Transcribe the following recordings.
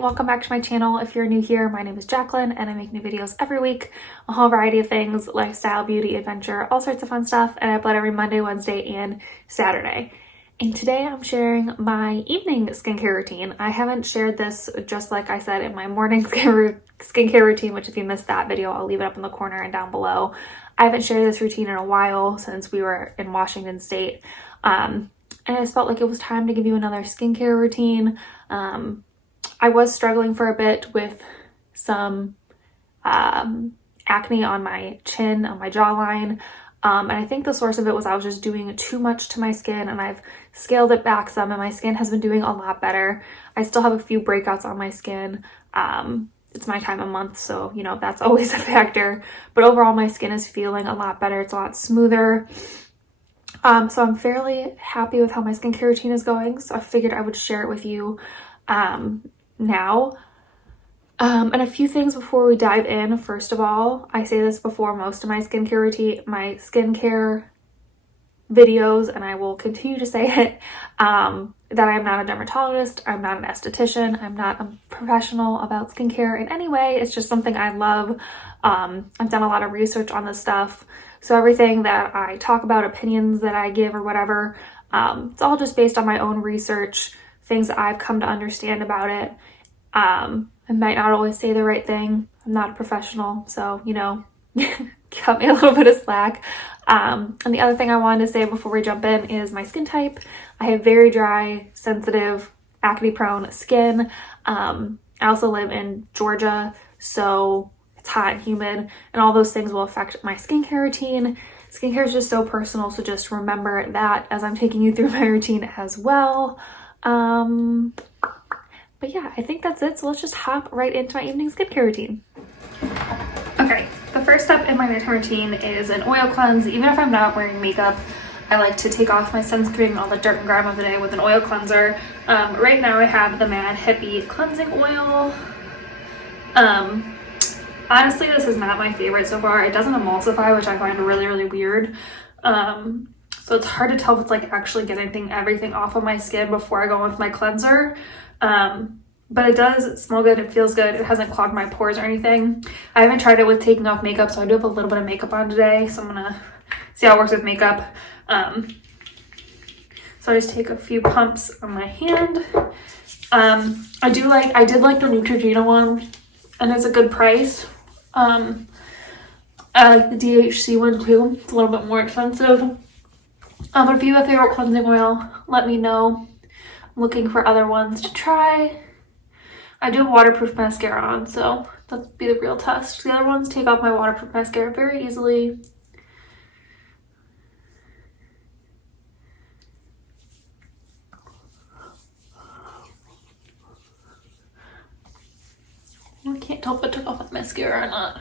welcome back to my channel. If you're new here, my name is Jacqueline and I make new videos every week, a whole variety of things, lifestyle, beauty, adventure, all sorts of fun stuff, and I upload every Monday, Wednesday, and Saturday. And today I'm sharing my evening skincare routine. I haven't shared this, just like I said, in my morning skincare routine, which if you missed that video, I'll leave it up in the corner and down below. I haven't shared this routine in a while since we were in Washington State. And I just felt like it was time to give you another skincare routine. I was struggling for a bit with some acne on my chin, on my jawline. And I think the source of it was I was just doing too much to my skin, and I've scaled it back some and my skin has been doing a lot better. I still have a few breakouts on my skin. It's my time of month, so you know, that's always a factor. But overall my skin is feeling a lot better. It's a lot smoother. So I'm fairly happy with how my skincare routine is going. So I figured I would share it with you now. And a few things before we dive in. First of all, I say this before most of my skincare videos, and I will continue to say it, that I'm not a dermatologist, I'm not an esthetician, I'm not a professional about skincare in any way. It's just something I love. I've done a lot of research on this stuff. So everything that I talk about, opinions that I give or whatever, it's all just based on my own research, things that I've come to understand about it. I might not always say the right thing. I'm not a professional, so, you know, cut me a little bit of slack. And the other thing I wanted to say before we jump in is my skin type. I have very dry, sensitive, acne-prone skin. I also live in Georgia, so it's hot and humid, and all those things will affect my skincare routine. Skincare is just so personal, so just remember that as I'm taking you through my routine as well. But yeah, I think that's it. So let's just hop right into my evening skincare routine. Okay, the first step in my nighttime routine is an oil cleanse. Even if I'm not wearing makeup, I like to take off my sunscreen and all the dirt and grime of the day with an oil cleanser. Right now I have the Mad Hippie cleansing oil. Honestly, this is not my favorite so far. It doesn't emulsify, which I find really, really weird. So it's hard to tell if it's like actually getting everything off of my skin before I go with my cleanser. But it does smell good, it feels good, it hasn't clogged my pores or anything. I haven't tried it with taking off makeup, so I do have a little bit of makeup on today, so I'm gonna see how it works with makeup. So I just take a few pumps on my hand. I did like the Neutrogena one, and it's a good price. I like the DHC one too. It's a little bit more expensive. But if you have a favorite cleansing oil, let me know. I'm looking for other ones to try. I do have waterproof mascara on, so that'll be the real test. The other ones take off my waterproof mascara very easily. I can't tell if I took off my mascara or not.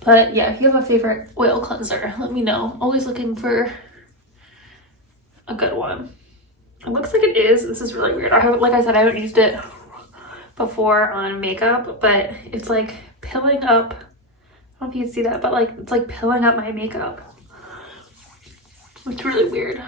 But yeah, if you have a favorite oil cleanser, let me know. Always looking for a good one. It looks like it is. This is really weird. Like I said, I haven't used it before on makeup, but it's like pilling up. I don't know if you can see that, but like it's like pilling up my makeup. It's really weird.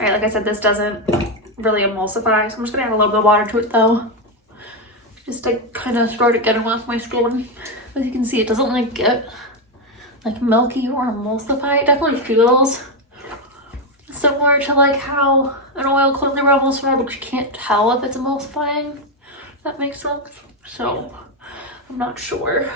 Like I said, this doesn't really emulsify, so I'm just gonna add a little bit of water to it though, just to kind of start it getting off my skin. As you can see, it doesn't like get like milky or emulsify. It definitely feels similar to like how an oil cleanser will emulsify, but you can't tell if it's emulsifying, if that makes sense. So I'm not sure.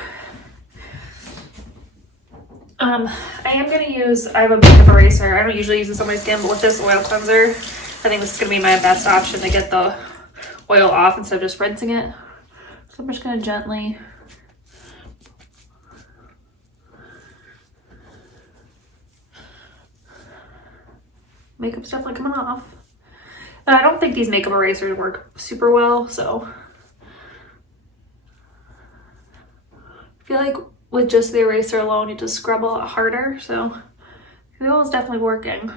I have a makeup eraser. I don't usually use this on my skin, but with this oil cleanser, I think this is going to be my best option to get the oil off instead of just rinsing it. So I'm just going to gently makeup's definitely coming off. And I don't think these makeup erasers work super well, so I feel like with just the eraser alone, you just scrub a lot harder. So the oil is definitely working.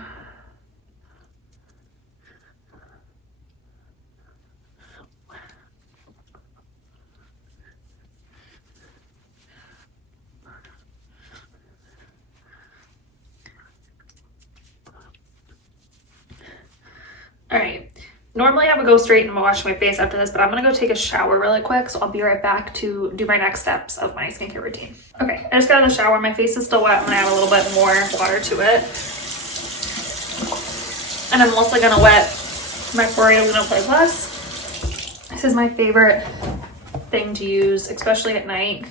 All right, normally I would go straight and wash my face after this, but I'm gonna go take a shower really quick, so I'll be right back to do my next steps of my skincare routine. Okay, I just got in the shower. My face is still wet. I'm gonna add a little bit more water to it. And I'm mostly gonna wet my Foreo Play Plus. This is my favorite thing to use, especially at night.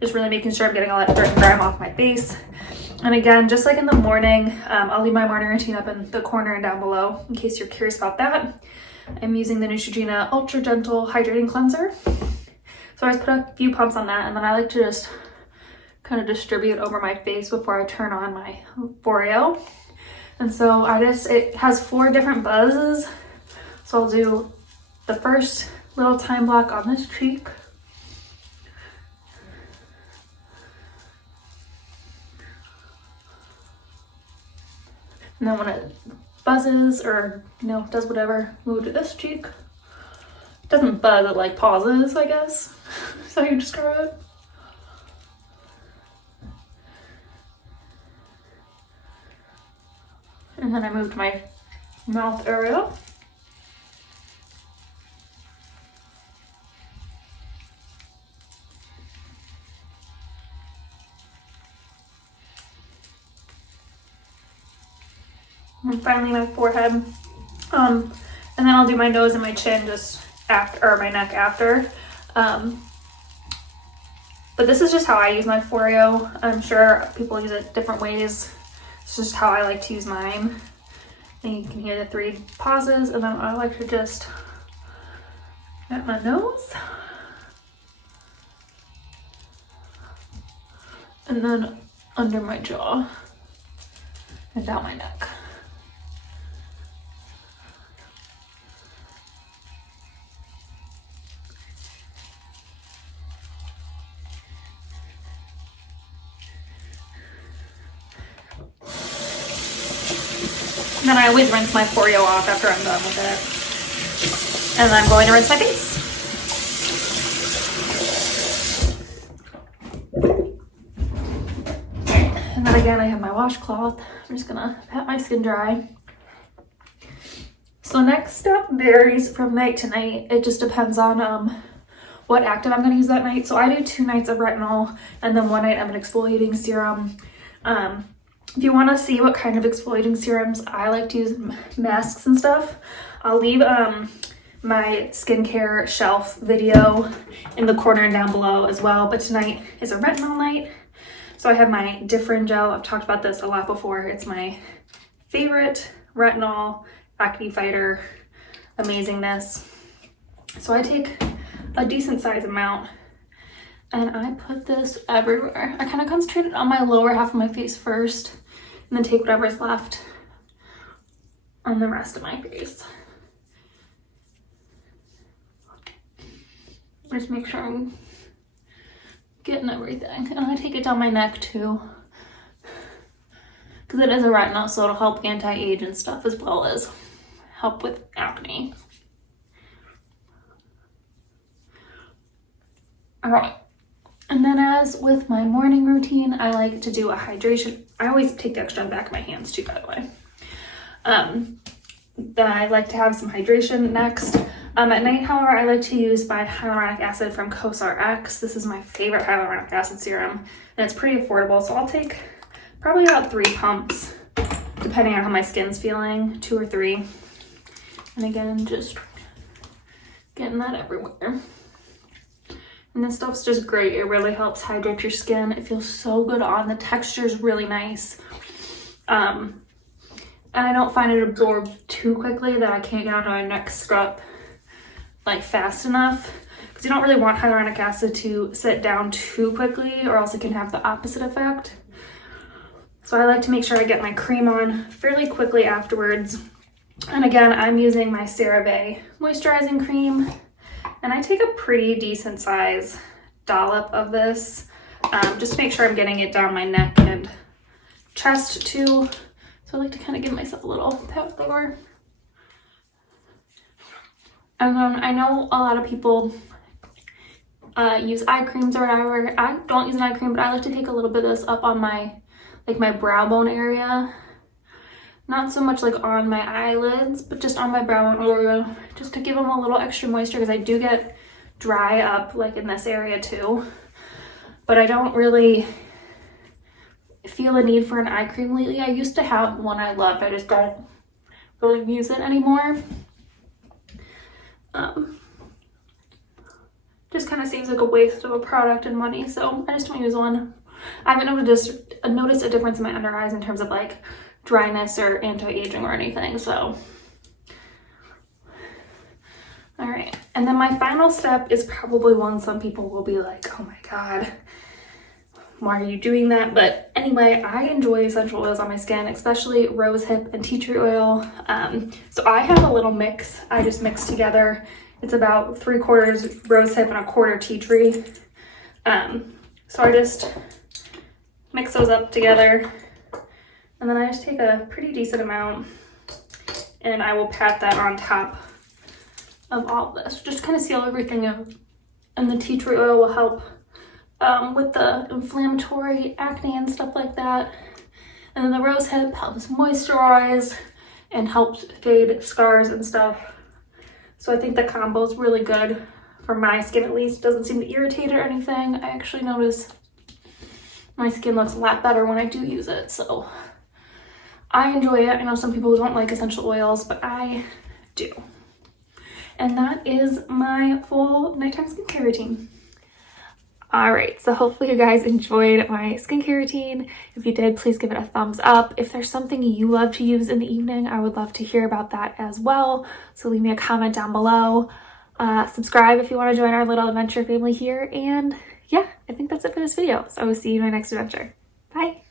Just really making sure I'm getting all that dirt and grime off my face. And again, just like in the morning, I'll leave my morning routine up in the corner and down below in case you're curious about that. I'm using the Neutrogena Ultra Gentle Hydrating Cleanser. So I just put a few pumps on that, and then I like to just kind of distribute over my face before I turn on my Foreo. And so it has 4 different buzzes. So I'll do the first little time block on this cheek. And then when it buzzes or, does whatever, move to this cheek. It doesn't buzz, it like pauses, I guess. That's how you describe it. And then I move to my mouth area. And finally my forehead. And then I'll do my nose and my chin just after, or my neck after. But this is just how I use my Foreo. I'm sure people use it different ways. It's just how I like to use mine. And you can hear the 3 pauses, and then I like to just at my nose. And then under my jaw and down my neck. And then I always rinse my Foreo off after I'm done with it. And then I'm going to rinse my face. And then again, I have my washcloth. I'm just gonna pat my skin dry. So next step varies from night to night. It just depends on what active I'm gonna use that night. So I do 2 nights of retinol, and then 1 night of an exfoliating serum. If you want to see what kind of exfoliating serums I like to use, masks and stuff, I'll leave my skincare shelf video in the corner and down below as well. But tonight is a retinol night. So I have my different gel. I've talked about this a lot before. It's my favorite retinol acne fighter amazingness. So I take a decent size amount and I put this everywhere. I kind of concentrated on my lower half of my face first, and then take whatever's left on the rest of my face. Just make sure I'm getting everything. And I take it down my neck too, because it is a retinol, so it'll help anti-age and stuff as well as help with acne. All right. And then as with my morning routine, I like to do a hydration. I always take the extra on the back of my hands too, by the way. Then I like to have some hydration next. At night, however, I like to use my hyaluronic acid from CosRX. This is my favorite hyaluronic acid serum, and it's pretty affordable. So I'll take probably about 3 pumps, depending on how my skin's feeling, 2 or 3. And again, just getting that everywhere. And this stuff's just great. It really helps hydrate your skin. It feels so good on. The texture's really nice. And I don't find it absorbs too quickly that I can't get onto my next scrub like fast enough. Because you don't really want hyaluronic acid to sit down too quickly, or else it can have the opposite effect. So I like to make sure I get my cream on fairly quickly afterwards. And again, I'm using my CeraVe moisturizing cream. And I take a pretty decent size dollop of this. just to make sure I'm getting it down my neck and chest too. So I like to kind of give myself a little pat there. And then I know a lot of people use eye creams or whatever. I don't use an eye cream, but I like to take a little bit of this up on my, like my brow bone area. Not so much like on my eyelids, but just on my brow bone area, just to give them a little extra moisture, because I do get dry up like in this area too. But I don't really feel a need for an eye cream lately. I used to have one I loved. I just don't really use it anymore. Just kind of seems like a waste of a product and money, so I just don't use one. I haven't noticed a difference in my under eyes in terms of like dryness or anti-aging or anything, so. All right, and then my final step is probably one some people will be like, oh my God, why are you doing that? But anyway, I enjoy essential oils on my skin, especially rosehip and tea tree oil. So I have a little mix I just mix together. It's about 3/4 rosehip and 1/4 tea tree. So I just mix those up together, and then I just take a pretty decent amount and I will pat that on top of all of this. Just kind of seal everything up, and the tea tree oil will help with the inflammatory acne and stuff like that. And then the rosehip helps moisturize and helps fade scars and stuff. So I think the combo is really good for my skin, at least. It doesn't seem to irritate or anything. I actually notice my skin looks a lot better when I do use it, so I enjoy it. I know some people don't like essential oils, but I do. And that is my full nighttime skincare routine. All right, so hopefully you guys enjoyed my skincare routine. If you did, please give it a thumbs up. If there's something you love to use in the evening, I would love to hear about that as well. So leave me a comment down below. Subscribe if you want to join our little adventure family here. And yeah, I think that's it for this video. So I will see you in my next adventure. Bye.